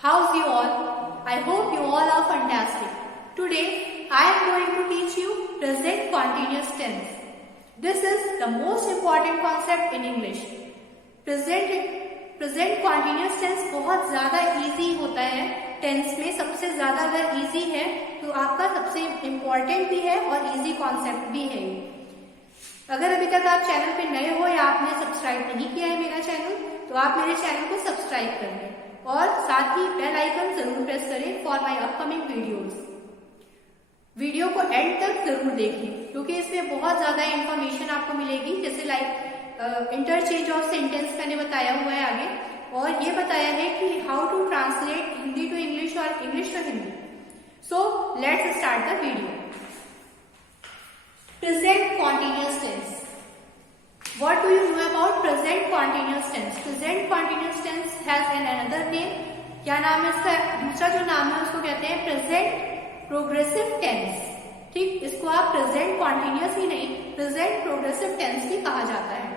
How's you all? I hope you all are fantastic. Today I am going to teach you present continuous tense. This is the most important concept in English. Present continuous tense बहुत ज्यादा easy होता है. Tense में सबसे ज्यादा अगर easy है तो आपका सबसे important भी है और easy concept भी है. अगर अभी तक आप चैनल पे नए हो या आपने सब्सक्राइब नहीं किया है मेरा चैनल, तो आप मेरे चैनल को सब्सक्राइब कर लें और साथ ही बेल आइकन जरूर प्रेस करें for my upcoming videos. Video को एंड तक जरूर देखें क्योंकि इसमें बहुत ज्यादा इंफॉर्मेशन आपको मिलेगी. जैसे लाइक इंटरचेंज ऑफ सेंटेंस मैंने बताया हुआ है आगे, और ये बताया है कि how to translate Hindi to English और English to Hindi. So let's start the video. Present continuous tense. What do you know about present continuous tense? Present continuous tense has another name. क्या नाम है इसका? दूसरा जो नाम है उसको कहते हैं present progressive tense. ठीक, इसको आप present continuous ही नहीं, present progressive tense भी कहा जाता है.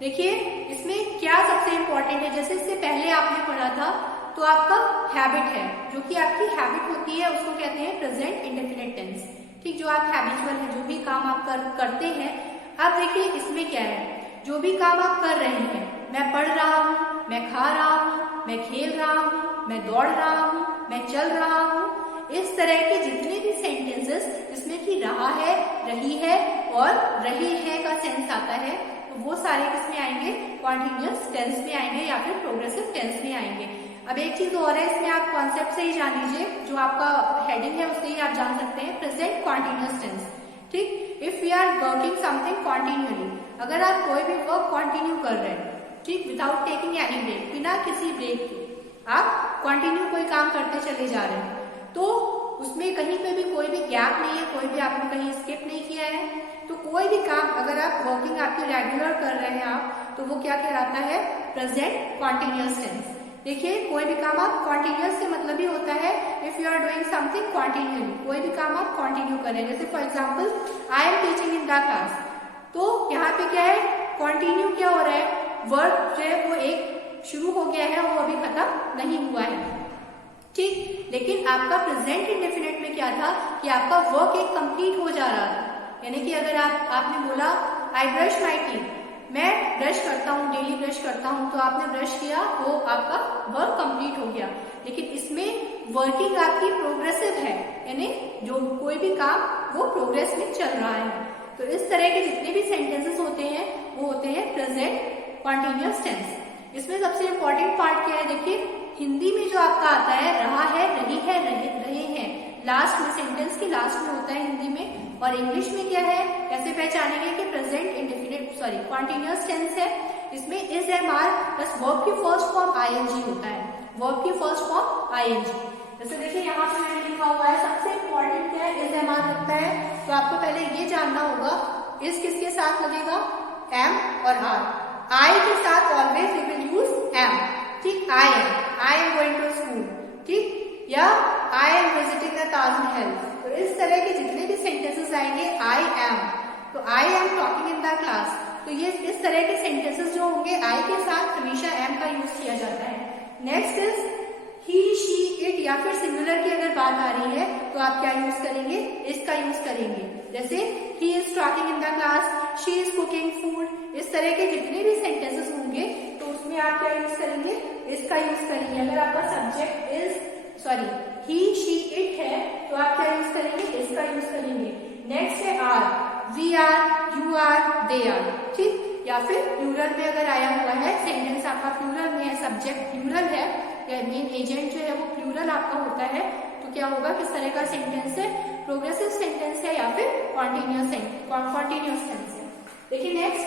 देखिए इसमें क्या सबसे इंपॉर्टेंट है. जैसे इससे पहले आपने पढ़ा था तो आपका हैबिट है, जो कि आपकी हैबिट होती है, उसको कहते हैं प्रेजेंट इंडेफिनिट टेंस. ठीक, जो आप हैबिचुअल है, जो भी काम आप करते हैं. अब देखिए इसमें क्या है, जो भी काम आप कर रहे हैं, मैं पढ़ रहा हूँ, मैं खा रहा हूँ, मैं खेल रहा हूँ, मैं दौड़ रहा हूँ, मैं चल रहा हूँ, इस तरह के जितने भी सेंटेंसेस जिसमें कि रहा है, रही है और रही है का सेंस आता है, तो वो सारे किसमें आएंगे? कॉन्टिन्यूअस टेंस में आएंगे या फिर प्रोग्रेसिव टेंस में आएंगे. अब एक चीज और है, इसमें आप कॉन्सेप्ट से ही जान लीजिए, जो आपका हेडिंग है उससे ही आप जान सकते हैं. Present continuous tense. ठीक, if we are working something continuously, अगर आप कोई भी वर्क कंटिन्यू कर रहे हैं, ठीक, विदाउट टेकिंग एनी ब्रेक, बिना किसी ब्रेक के आप कंटिन्यू कोई काम करते चले जा रहे हैं, तो उसमें कहीं पे भी कोई भी गैप नहीं है, कोई भी आपने कहीं स्किप नहीं किया है. तो कोई भी काम अगर आप वर्किंग आपकी रेगुलर कर रहे हैं आप, तो वो क्या कहलाता है? Present continuous tense. देखिए कोई भी काम आप कॉन्टिन्यूअस से मतलब ही होता है if you are doing something continuously, कोई भी काम आप कॉन्टिन्यू करें. जैसे for example I am teaching in the class, तो यहाँ पे क्या है? कॉन्टिन्यू क्या हो रहा है? वर्क जो है वो एक शुरू हो गया है, वो अभी खत्म नहीं हुआ है. ठीक, लेकिन आपका प्रेजेंट इंडेफिनिट में क्या था कि आपका वर्क एक कंप्लीट हो जा रहा था. यानी कि अगर आपने बोला आई ब्रश माई टीथ, मैं ब्रश करता हूँ, डेली ब्रश करता हूँ, तो आपने ब्रश किया, वो आपका वर्क कंप्लीट हो गया. लेकिन इसमें वर्किंग आपकी प्रोग्रेसिव है, यानी जो कोई भी काम वो प्रोग्रेस में चल रहा है. तो इस तरह के जितने भी सेंटेंसेस होते हैं वो होते हैं प्रेजेंट कॉन्टिन्यूअस टेंस. इसमें सबसे इंपॉर्टेंट पार्ट क्या है? देखिए हिंदी में जो आपका आता है रहा है, रही है, रहे हैं, लास्ट में, सेंटेंस के लास्ट में होता है हिंदी में. और इंग्लिश में क्या है, कैसे पहचानेंगे कि प्रेजेंट इंडेफिनिट कॉन्टिन्यूअस टेंस है? इसमें is am are plus verb की फर्स्ट फॉर्म आईएनजी होता है. वर्ब की फर्स्ट फॉर्म आईएनजी. जैसे देखिए यहाँ पे मैंने लिखा हुआ है, सबसे इंपॉर्टेंट क्या है? इज एम आर लगता है. तो आपको पहले ये जानना होगा इज किसके साथ लगेगा? एम और आर. आई के साथ always we will use am. ठीक, I am going to school, ठीक, या I am visiting the Taj Mahal. तो इस तरह के जितने भी सेंटेंसेस आएंगे आई एम, तो I am talking in the class, तो ये इस तरह के सेंटेंसेस जो होंगे आई के साथ हमेशा एम का यूज किया जाता है. Next is he, she, it, या फिर सिंगुलर की अगर बात आ रही है तो आप क्या यूज करेंगे? इसका यूज करेंगे. जैसे he is talking in the class, she is cooking food. इस तरह के जितने भी सेंटेंसेस होंगे तो उसमें आप क्या यूज करेंगे? इसका यूज करेंगे. अगर आपका सब्जेक्ट ही, शी, इट है तो आप क्या यूज करेंगे? इसका यूज करेंगे. नेक्स्ट है are, we are, you are, they are. ठीक, या फिर प्लूरल में अगर आया हुआ है सेंटेंस आपका प्लूरल में है, सब्जेक्ट प्लूरल है, मेन एजेंट जो है वो प्लूरल आपका होता है, तो क्या होगा? किस तरह का सेंटेंस है? प्रोग्रेसिव सेंटेंस है या फिर कॉन्टिन्यूअस टेंस है. देखिए नेक्स्ट,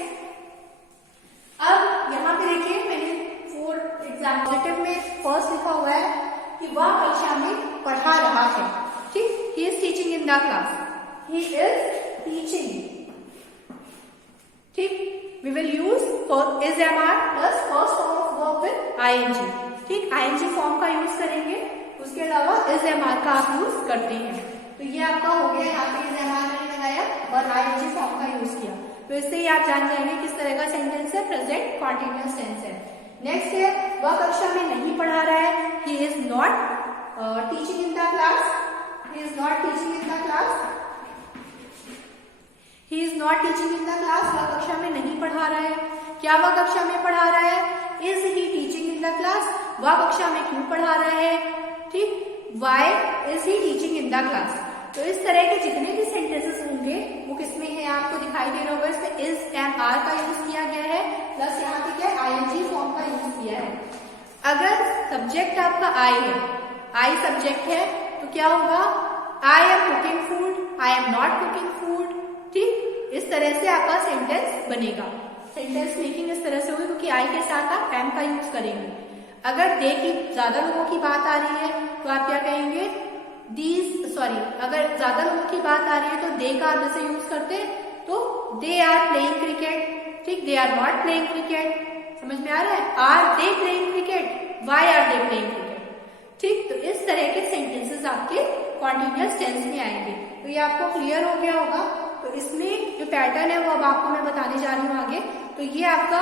अब यहाँ पे देखिए मैंने फॉर एग्जाम्पल में फर्स्ट लिखा हुआ है कि वह कक्षा में पढ़ा रहा है. ठीक, he is teaching in the class, he is teaching. ठीक, we will use for is am are plus first form of verb with ING. ठीक, आईएनजी फॉर्म का यूज करेंगे, उसके अलावा इज एम आर का आप यूज करते हैं. तो ये आपका हो गया, यहाँ पे इज एम आर मैंने लगाया और आईएनजी फॉर्म का यूज किया. तो इससे ही आप जान जाएंगे किस तरह का सेंटेंस है, प्रेजेंट कॉन्टिन्यूअस टेंस है. नेक्स्ट है वह कक्षा में नहीं पढ़ा रहा है, ही is not he is not teaching in the class, वह कक्षा में नहीं पढ़ा रहा है। क्या वह कक्षा में पढ़ा रहा है? Is he teaching in the class, वह कक्षा में क्यों पढ़ा रहा है? ठीक, why is he teaching in the class. तो इस तरह के जितने भी सेंटेंसेस होंगे वो किसमें है, आपको दिखाई दे रहा होगा, इसमें इज एम आर का यूज किया गया है, प्लस यहाँ पे क्या है, आईएनजी फॉर्म का यूज किया है। अगर सब्जेक्ट आपका आई है, आई सब्जेक्ट है, तो क्या होगा, I am cooking food, I am not cooking food. ठीक, इस तरह से आपका सेंटेंस बनेगा। सेंटेंस मेकिंग इस तरह से होगी क्योंकि आई के साथ आप एम का यूज करेंगे। अगर दे की ज्यादा लोगों की बात आ रही है तो आप क्या कहेंगे, अगर ज्यादा लोगों की बात आ रही है तो दे का आप जैसे यूज करते हैं तो दे आर प्लेइंग क्रिकेट। ठीक, they are not playing cricket, समझ में आ रहा है, are they playing cricket, why are they playing cricket. ठीक, तो इस तरह के सेंटेंसेस आपके कॉन्टिन्यूअस टेंस में आएंगे। तो ये आपको क्लियर हो गया होगा। तो इसमें जो पैटर्न है वो अब आपको मैं बताने जा रही हूँ आगे। तो ये आपका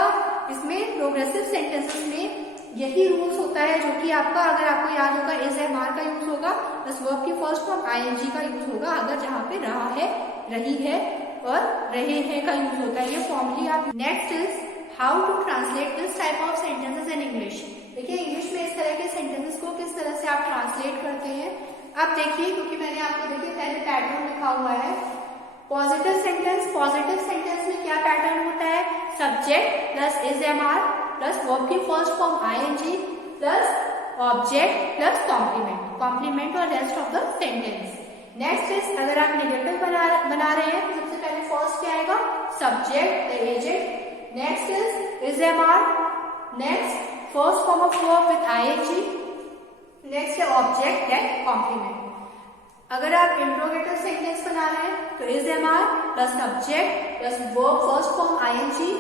इसमें प्रोग्रेसिव सेंटेंसेस में यही रूल्स होता है, जो कि आपका, अगर आपको याद होगा, इज एम आर का यूज होगा, प्लस वर्ब की फर्स्ट फॉर्म आईएनजी का यूज होगा, अगर जहां पे रहा है, रही है और रहे हैं का यूज होता है। ये फॉर्मली आप। Next is how to translate this type of sentences in English. देखिए इंग्लिश में इस तरह के सेंटेंसेस को किस तरह से आप ट्रांसलेट करते हैं। आप देखिए, क्योंकि मैंने आपको देखिए पहले पैटर्न लिखा हुआ है। पॉजिटिव सेंटेंस, पॉजिटिव सेंटेंस में क्या पैटर्न होता है, subject plus is am are plus verb की first form ING plus object plus complement, complement और rest of the sentence. Next is, अगर आप नेगेटिव बना रहे हैं तो सबसे पहले फर्स्ट क्या आएगा, subject the aged, next is am are, next first form of verb with ING, next है ऑब्जेक्ट देन कॉम्प्लीमेंट। अगर आप इंट्रोगेटिव सेंटेंस बना रहे हैं तो is am are plus subject plus verb first form ING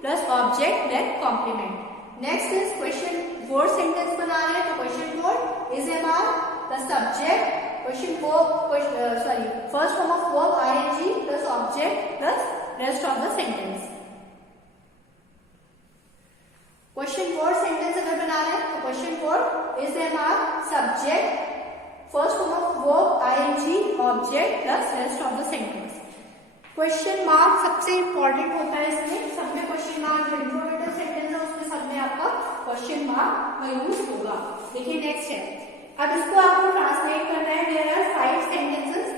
plus object then complement. Next is question word sentence बना रहे हैं तो question word is am are plus subject, question verb first form of verb ING plus object plus rest of the sentence. Question word sentence अगर बना रहे हैं तो question word is am are subject first form of verb ING object plus rest of the sentence. Question mark सबसे important होता है इसमें, सब में क्वेश्चन मार्क, जो इंट्रोगेटिव सेंटेंस है उसमें सब में आपका क्वेश्चन मार्क का यूज होगा। देखिए नेक्स्ट है, अब इसको आपको ट्रांसलेट करना है। There are 5 sentences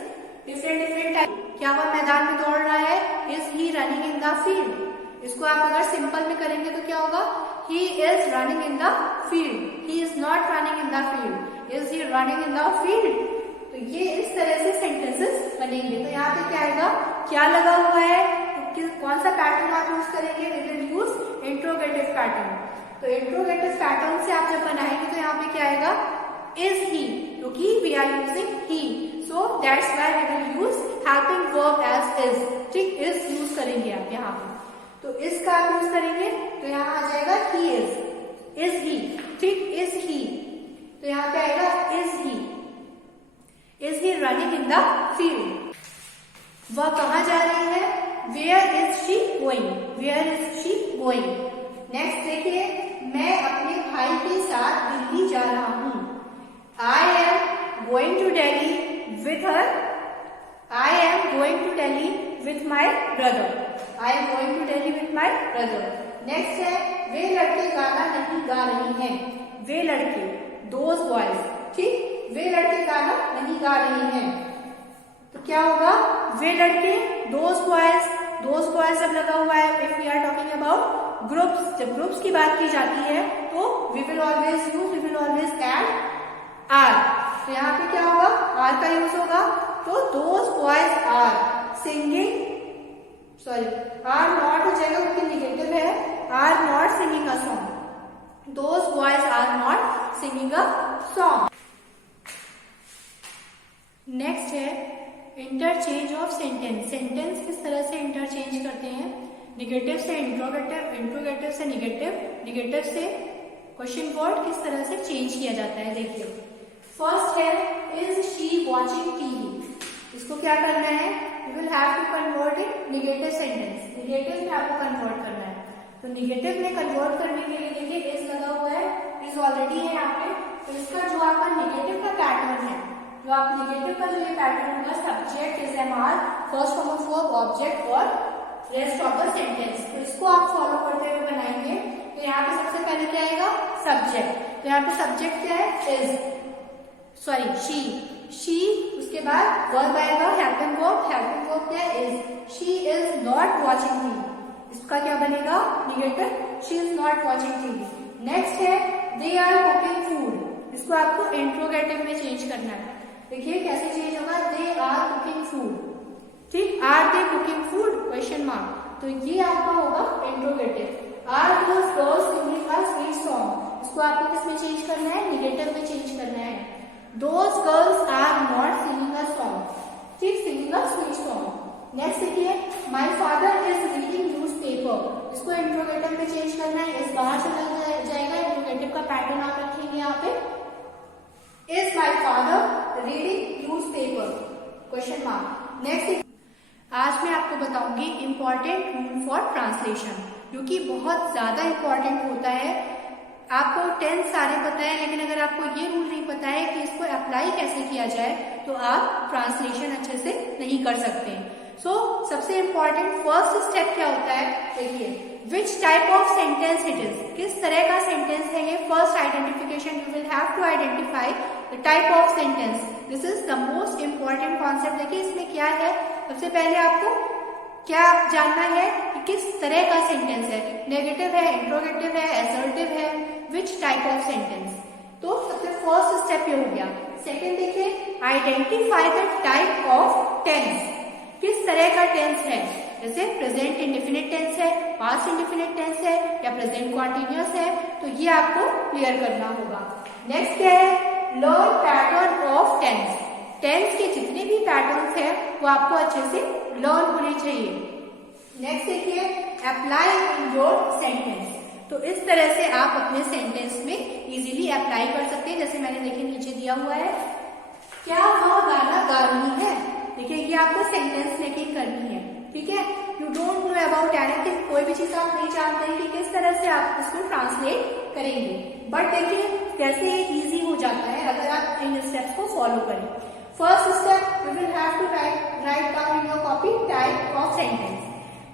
different type. क्या वह मैदान में दौड़ रहा है, is he running in the field. इसको आप अगर सिंपल में करेंगे तो क्या होगा, he is running in the field, he is not running in the field, is he running in the field. तो ये इस तरह से सेंटेंसेस बनेंगे। तो यहाँ पे क्या आएगा, क्या लगा हुआ है, तो कौन सा पैटर्न आप यूज करेंगे, we will use interrogative pattern. तो इंट्रोगेटिव पैटर्न से आप जब बनाएंगे तो यहाँ पे क्या आएगा, इज ही, क्योंकि we are using he, so that's why we will use helping verb as is. ठीक, इज यूज करेंगे आप यहाँ पे, तो इस का आप यूज करेंगे तो यहाँ आ जाएगा ही इज ही। ठीक, इज ही, तो यहाँ पे आएगा is he running in the field. वह कहाँ जा रही है, where is she going, where is she going. Next देखिए, मैं अपने भाई के साथ दिल्ली जा रहा हूँ, I am going to Delhi with her, I am going to Delhi with my brother, I am going to Delhi with my brother. Next है, वे लड़के गाना नहीं गा रहे हैं, वे लड़के, दोज बॉयज। ठीक, वे लड़के गाना नहीं गा रहे हैं, तो क्या होगा, वे लड़के, दोज बॉयज जब लगा हुआ है, if we are talking about groups, जब ग्रुप्स की बात की जाती है तो we will always add are. तो यहाँ पे क्या होगा, आर का यूज होगा, तो those boys are singing, are not हो जाएगा क्योंकि निगेटिव है, are not singing a song, those boys are not singing a song. Next है इंटरचेंज ऑफ सेंटेंस। सेंटेंस किस तरह से इंटरचेंज करते हैं, निगेटिव से इंट्रोगेटिव, इंट्रोगेटिव से निगेटिव, निगेटिव से क्वेश्चन वर्ड किस तरह से चेंज किया जाता है। देखिए फर्स्ट है, इज शी वॉचिंग टीवी। इसको क्या करना है, you will have to convert in negative sentence, negative में आपको कन्वर्ट करना है। तो निगेटिव में कन्वर्ट करने के लिए देखिए इज लगा हुआ है, इज ऑलरेडी है यहाँ पे, तो इसका जो आपका निगेटिव का पैटर्न है, जो आप निगेटिव का जो ये पैटर्न होगा, subject is am are, first form of verb, object और रेस्ट ऑफ द सेंटेंस, तो इसको आप फॉलो करते हुए बनाएंगे। तो यहाँ पे सबसे पहले क्या आएगा, सब्जेक्ट। तो यहाँ पे सब्जेक्ट क्या है, इज, सॉरी शी, उसके बाद वर्ब आएगा हेल्पिंग वर्ब क्या है, is. She is not watching TV, इसका क्या बनेगा, negative, she is not watching TV. Next है दे आर कुकिंग फूड, इसको आपको इंट्रोगेटिव में चेंज करना है। देखिए कैसे चेंज होगा, दे आर कुकिंग फूड, ठीक, are they cooking food, question mark, तो ये आपका होगा interrogative. Are those girls singing a sweet song, इसको आपको किसमें चेंज करना है, निगेटिव में चेंज करना है। Those girls are not singing a song, ठीक, singing a sweet song. Next देखिए my father is reading newspaper, इसको इंट्रोगेटिव में चेंज करना है, इस बाहर चला जाएगा, इंट्रोगेटिव का पैटर्न आप रखेंगे यहाँ पे, is my father reading newspaper, question mark. Next आज मैं आपको बताऊंगी इंपॉर्टेंट रूल फॉर ट्रांसलेशन, जो कि बहुत ज्यादा इंपॉर्टेंट होता है। आपको टेंस सारे पता है, लेकिन अगर आपको ये रूल नहीं पता है कि इसको अप्लाई कैसे किया जाए, तो आप ट्रांसलेशन अच्छे से नहीं कर सकते। सबसे इंपॉर्टेंट फर्स्ट स्टेप क्या होता है, देखिए which type of sentence it is, किस तरह का सेंटेंस है ये, first identification, you will have to identify the type of sentence, this is the most important concept. देखिए इसमें क्या है, सबसे पहले आपको क्या जानना है कि किस तरह का सेंटेंस है, नेगेटिव है, इंट्रोगेटिव है, असर्टिव है, विच टाइप ऑफ सेंटेंस। तो सबसे फर्स्ट स्टेप ये हो गया। सेकेंड देखिए identify the type of tense, किस तरह का टेंस है, जैसे प्रेजेंट इंडेफिनिट टेंस है, पास्ट इंडेफिनिट टेंस है, या प्रेजेंट कॉन्टिन्यूअस है, तो ये आपको क्लियर करना होगा। नेक्स्ट क्या है, learn pattern of tense, tense के जितने भी पैटर्न्स हैं वो आपको अच्छे से लर्न होने चाहिए। नेक्स्ट देखिए अप्लाई इन योर सेंटेंस, तो इस तरह से आप अपने सेंटेंस में इजीली अप्लाई कर सकते हैं। जैसे मैंने देखिए नीचे दिया हुआ है, क्या वह गाना गा रही है, देखिए ये आपको सेंटेंस मेकिंग करनी है, ठीक है। You don't know about anything, कोई भी चीज आप नहीं जानते हैं कि किस तरह से आप इसको ट्रांसलेट करेंगे, बट देखिए कैसे ये इजी हो जाता है अगर आप इन स्टेप्स को फॉलो करें। First step, you will have to write down in your copy type of sentence,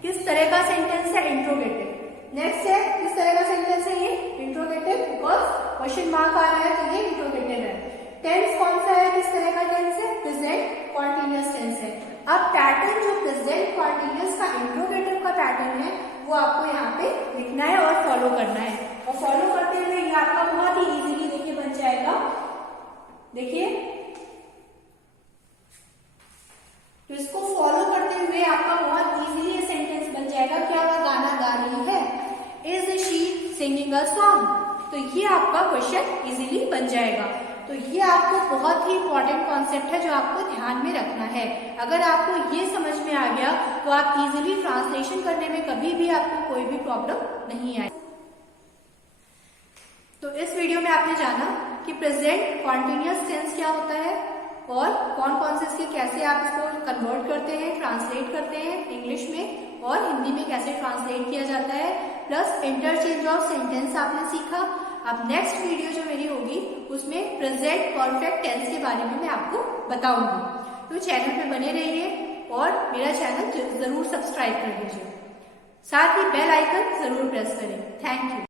किस तरह का सेंटेंस है, इंट्रोगेटिव। नेक्स्ट है किस तरह का सेंटेंस है, ये इंट्रोगेटिव, बिकॉज क्वेश्चन मार्क आ रहा है तो ये इंट्रोगेटिव है। टेंस कौन सा है, किस तरह का टेंस है, प्रेजेंट कॉन्टिन्यूअस टेंस है। अब पैटर्न जो प्रेजेंट कॉन्टिन्यूअस का इंट्रोगेटिव का पैटर्न है वो आपको यहाँ पे लिखना है और फॉलो करना है, और फॉलो करते हुए ये आपका बहुत ही इजीली देखिए बन जाएगा। देखिए तो इसको फॉलो करते हुए आपका बहुत इजीली ये सेंटेंस बन जाएगा, क्या वह गाना गा रही है, is she singing a song, तो ये आपका क्वेश्चन इजीली बन जाएगा। तो ये आपको बहुत ही इंपॉर्टेंट कॉन्सेप्ट है जो आपको ध्यान में रखना है। अगर आपको ये समझ में आ गया तो आप इजीली ट्रांसलेशन करने में कभी भी आपको कोई भी प्रॉब्लम नहीं आए। तो इस वीडियो में आपने जाना कि प्रेजेंट कॉन्टिन्यूअस टेंस क्या होता है और कौन कौन से इसके कैसे आप इसको कन्वर्ट करते हैं, ट्रांसलेट करते हैं इंग्लिश में, और हिंदी में कैसे ट्रांसलेट किया जाता है, प्लस इंटरचेंज ऑफ सेंटेंस आपने सीखा। अब नेक्स्ट वीडियो जो मेरी होगी उसमें प्रेजेंट परफेक्ट टेंस के बारे में मैं आपको बताऊंगी। तो चैनल पे बने रहिए और मेरा चैनल जरूर सब्सक्राइब कर लीजिए, साथ ही बेल आइकन जरूर प्रेस करें। Thank you.